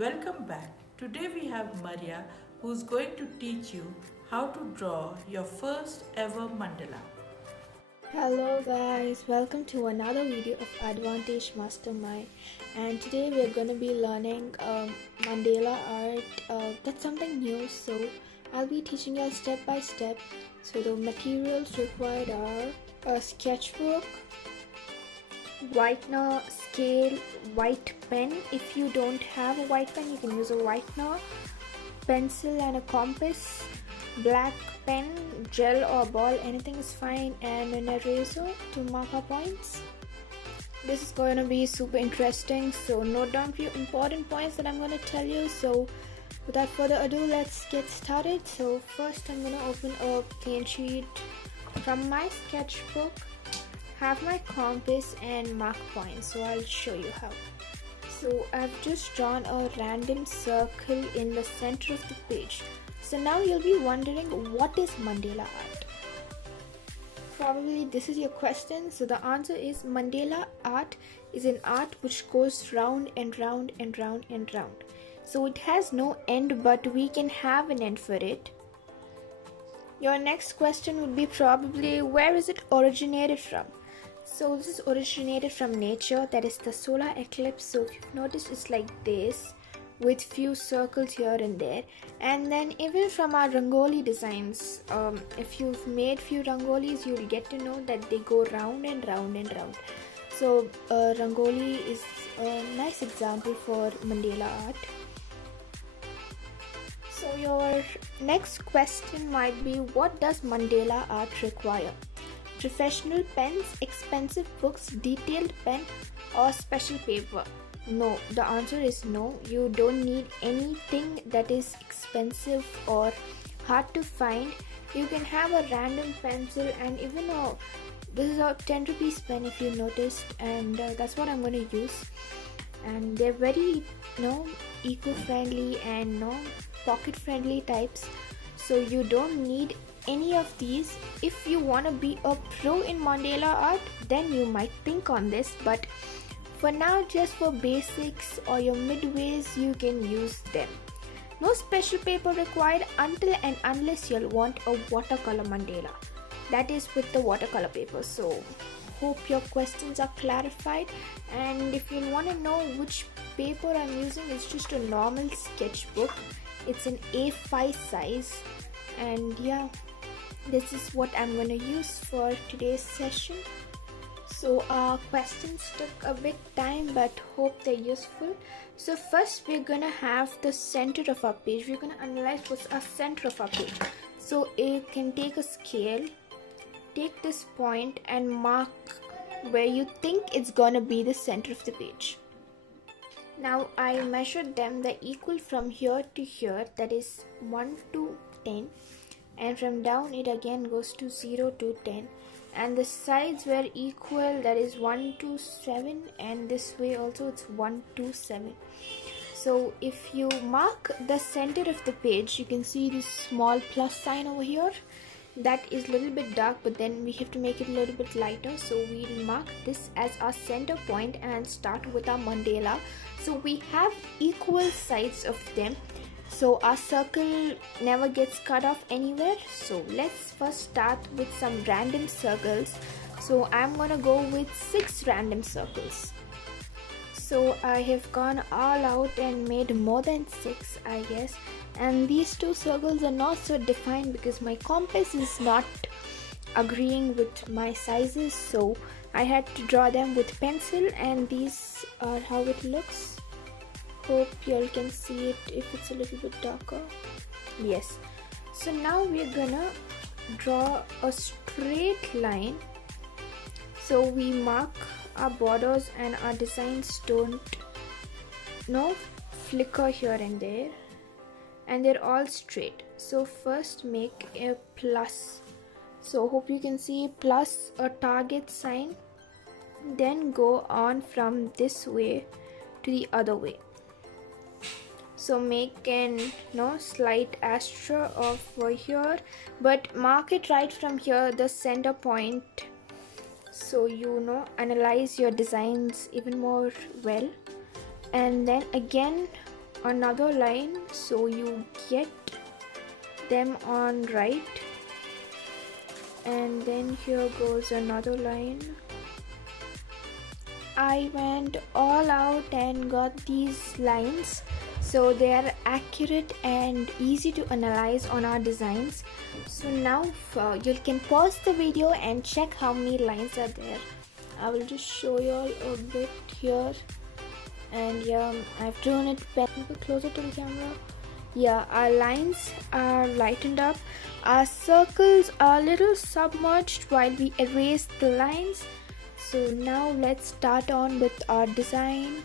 Welcome back. Today we have Maria who's going to teach you how to draw your first ever mandala. Hello guys, welcome to another video of Advantage Mastermind, and today we are going to be learning Mandala Art. That's something new, so I'll be teaching you step by step. So the materials required are a sketchbook, whitener, scale, white pen. If you don't have a white pen, you can use a whitener, pencil and a compass, black pen, gel or ball, anything is fine, and an eraser to mark our points. This is going to be super interesting, so note down a few important points that I'm going to tell you. So without further ado, let's get started. So first I'm going to open a plain sheet from my sketchbook, have my compass and mark points. So I'll show you how. So I've just drawn a random circle in the center of the page. So now you'll be wondering, what is Mandala Art? Probably this is your question. So the answer is Mandala Art is an art which goes round and round and round and round. So it has no end, but we can have an end for it. Your next question would be probably, where is it originated from? So this is originated from nature, that is the solar eclipse. So if you've noticed, it's like this, with few circles here and there. And then even from our rangoli designs, if you've made few rangolis, you'll get to know that they go round and round and round. So rangoli is a nice example for Mandala art. So your next question might be, what does Mandala art require? Professional pens, expensive books, detailed pen, or special paper? No, the answer is no. You don't need anything that is expensive or hard to find. You can have a random pencil, and even this is a 10 rupees pen if you noticed, and that's what I'm going to use. And they're very eco-friendly and pocket-friendly types. So you don't need any of these. If you want to be a pro in Mandala art, then you might think on this, but for now, just for basics or your midways, you can use them. No special paper required until and unless you'll want a watercolor mandala. That is with the watercolor paper. So hope your questions are clarified, and if you want to know which paper I'm using, it's just a normal sketchbook. It's an A5 size, and yeah, this is what I'm going to use for today's session. So our questions took a bit time, but hope they're useful. So first we're going to have the center of our page. We're going to analyze what's our center of our page. So you can take a scale, take this point and mark where you think it's going to be the center of the page. Now I measured them, they're equal from here to here, that is 1 to 10. And from down it again goes to 0 to 10. And the sides were equal, that is 1 to 7, and this way also it's 1 to 7. So if you mark the center of the page, you can see this small plus sign over here. That is a little bit dark, but then we have to make it a little bit lighter. So we'll mark this as our center point and start with our mandala. So we have equal sides of them, so our circle never gets cut off anywhere. So let's first start with some random circles. So I'm gonna go with 6 random circles. So I have gone all out and made more than 6, I guess. And these 2 circles are not so defined because my compass is not agreeing with my sizes. So I had to draw them with pencil, and these are how it looks. Hope you all can see it if it's a little bit darker. Yes. So now we're gonna draw a straight line. So we mark our borders and our designs don't flicker here and there, and they're all straight. So first make a plus. So hope you can see plus, a target sign, then go on from this way to the other way. So make an slight asterisk over here, but mark it right from here, the center point, so analyze your designs even more well. And then again another line, so you get them on right, and then here goes another line. I went all out and got these lines, so they are accurate and easy to analyze on our designs. So now you can pause the video and check how many lines are there. I will just show you all a bit here. And yeah, I've drawn it a bit closer to the camera. Yeah, our lines are lightened up. Our circles are a little submerged while we erase the lines. So now let's start on with our design.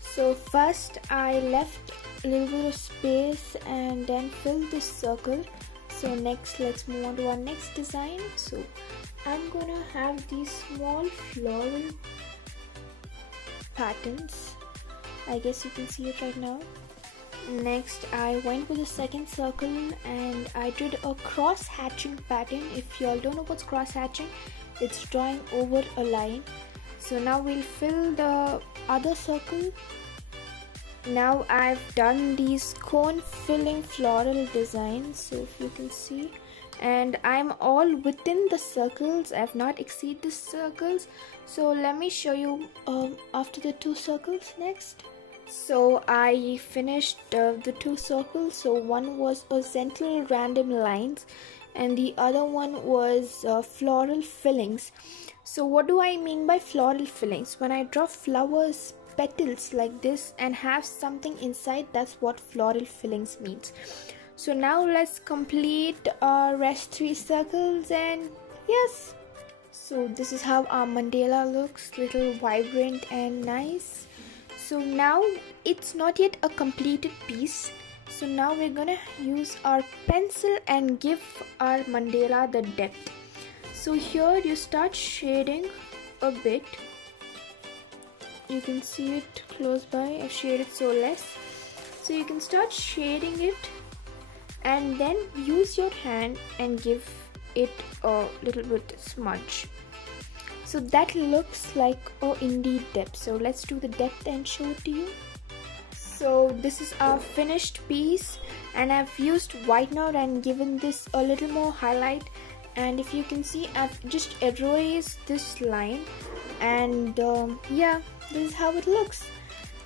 So first I left a little bit of space and then filled this circle. So next let's move on to our next design. So I'm gonna have these small floral patterns. I guess you can see it right now. Next I went with the second circle and I did a cross hatching pattern. If you all don't know what's cross hatching, it's drawing over a line. So now we'll fill the other circle. Now I've done these cone filling floral designs, so if you can see, and I'm all within the circles. I've not exceeded the circles. So let me show you after the two circles next. So I finished the two circles. So one was horizontal random lines and the other one was floral fillings. So what do I mean by floral fillings? When I draw flowers, petals like this and have something inside, that's what floral fillings means. So now let's complete our rest three circles, and yes. So this is how our mandala looks, little vibrant and nice. So now it's not yet a completed piece. So now we're gonna use our pencil and give our mandala the depth. So here you start shading a bit. You can see it close by. I've shaded so less. So you can start shading it and then use your hand and give it a little bit smudge. So that looks like indeed depth. So let's do the depth and show it to you. So this is our finished piece and I've used whitener and given this a little more highlight. And if you can see, I've just erased this line, and yeah, this is how it looks.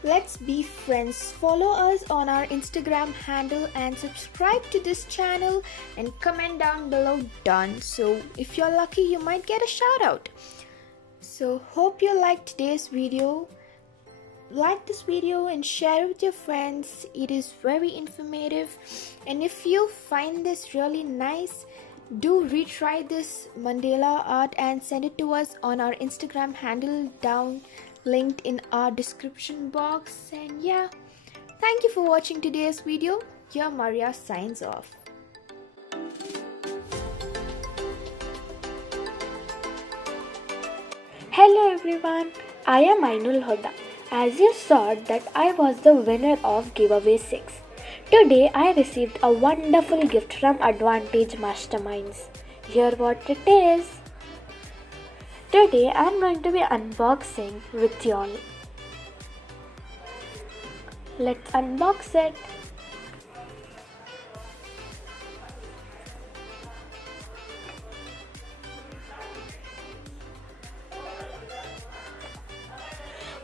Let's be friends. Follow us on our Instagram handle and subscribe to this channel and comment down below done. So if you're lucky, you might get a shout out. So hope you liked today's video. Like this video and share it with your friends. It is very informative, and if you find this really nice, do retry this Mandala art and send it to us on our Instagram handle down linked in our description box. And yeah, thank you for watching today's video. Here Maria signs off. Hello everyone, I am Ainul Hoda. As you saw that I was the winner of giveaway 6. Today I received a wonderful gift from Advantage Masterminds. Hear what it is. Today I am going to be unboxing with y'all. Let's unbox it.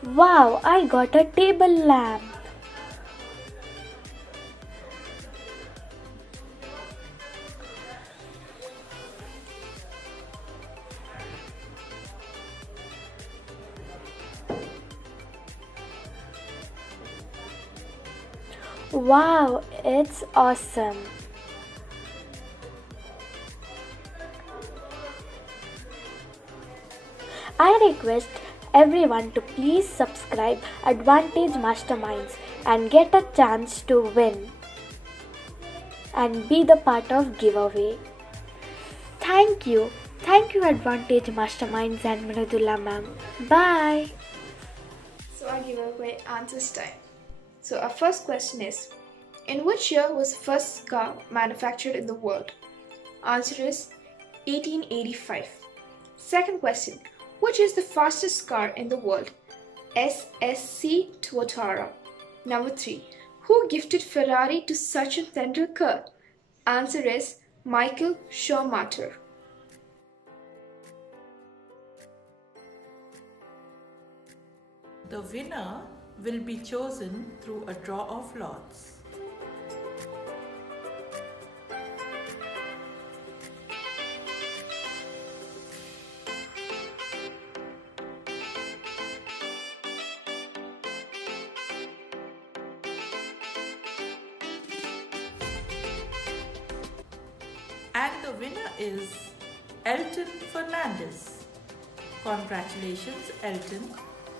Wow, I got a table lamp. Wow, it's awesome. I request everyone to please subscribe Advantage Masterminds and get a chance to win and be the part of giveaway. Thank you Advantage Masterminds and Mridula ma'am. Bye. So our giveaway answers time. So our first question is, in which year was the first car manufactured in the world? Answer is 1885. Second question, which is the fastest car in the world? SSC Tuatara. Number 3. Who gifted Ferrari to Sachin Tendulkar? Answer is Michael Schumacher. The winner will be chosen through a draw of lots. And the winner is Elton Fernandez. Congratulations, Elton.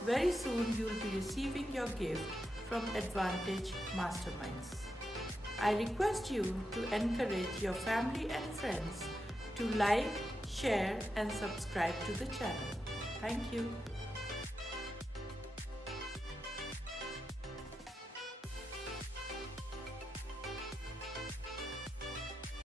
Very soon you'll be receiving your gift from Advantage Masterminds. I request you to encourage your family and friends to like, share and subscribe to the channel. Thank you.